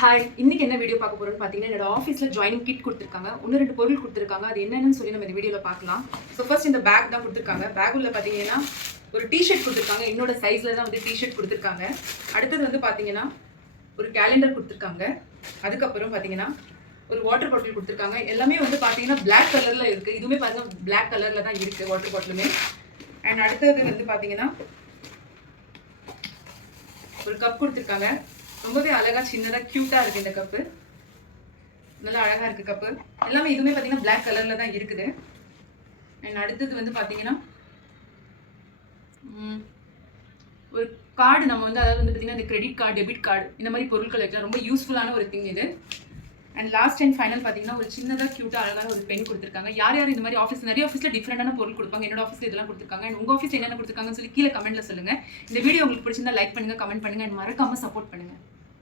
Hi, இன்னைக்கு என்ன video பார்க்க போறோம்னு பார்த்தீங்கன்னா, என்னோட ஆஃபீஸில் ஜாயினிங் கிட் கொடுத்துருக்காங்க. 2 பொருள் கொடுத்துருக்காங்க. அது என்னன்னு சொல்லி நம்ம இந்த வீடியோவில் பார்க்கலாம். ஸோ ஃபர்ஸ்ட் இந்த பேக் தான் கொடுத்துருக்காங்க. பேக் உள்ள பார்த்தீங்கன்னா ஒரு டிஷர்ட் கொடுத்துருக்காங்க. என்னோட சைஸில் தான் வந்து டிஷர்ட் கொடுத்துருக்காங்க. அடுத்தது வந்து பார்த்தீங்கன்னா ஒரு கேலண்டர் கொடுத்துருக்காங்க. அதுக்கப்புறம் பார்த்தீங்கன்னா ஒரு வாட்டர் பாட்டில் கொடுத்துருக்காங்க. எல்லாமே வந்து பார்த்தீங்கன்னா பிளாக் கலரில் இருக்குது. இதுவுமே பாருங்கள் பிளாக் கலரில் தான் இருக்குது வாட்டர் பாட்டிலுமே. அண்ட் அடுத்தது வந்து பார்த்தீங்கன்னா ஒரு கப் கொடுத்துருக்காங்க. ரொம்பவே அழகா சின்னதா கியூட்டா இருக்கு இந்த கப்பு. நல்லா அழகா இருக்கு கப்பு. எல்லாமே இதுவுமே பார்த்தீங்கன்னா பிளாக் கலர்ல தான் இருக்குது. அண்ட் அடுத்தது வந்து பார்த்தீங்கன்னா ஒரு கார்டு நம்ம வந்து அதாவது வந்து பார்த்தீங்கன்னா இந்த கிரெடிட் கார்டு, டெபிட் கார்டு இந்த மாதிரி பொருட்கள் வைக்கலாம். ரொம்ப யூஸ்ஃபுல்லான ஒரு திங் இது. அண்ட் லாஸ்ட் அண்ட் ஃபைனல் பார்த்தீங்கன்னா ஒரு சின்னதாக க்யூட்டாக அழகான ஒரு பென் கொடுத்துருக்காங்க. யார் யார் இந்த மாதிரி ஆஃபீஸ் நிறைய ஆஃபீஸில் டிஃப்ரெண்டான பொருள் கொடுப்பாங்க. என்னோட ஆஃபீஸில் இதெல்லாம் கொடுத்துருக்காங்க. அண்ட் உங்கள் ஆஃபீஸ் என்னென்ன கொடுத்துருக்காங்கன்னு சொல்லி கீழே கமெண்ட்டில் சொல்லுங்கள். இந்த வீடியோ உங்களுக்கு பிடிச்சிருந்தா லைக் பண்ணுங்கள், கமெண்ட் பண்ணுங்கள் அண்ட் மறக்காமல் சப்போர்ட் பண்ணுங்கள்.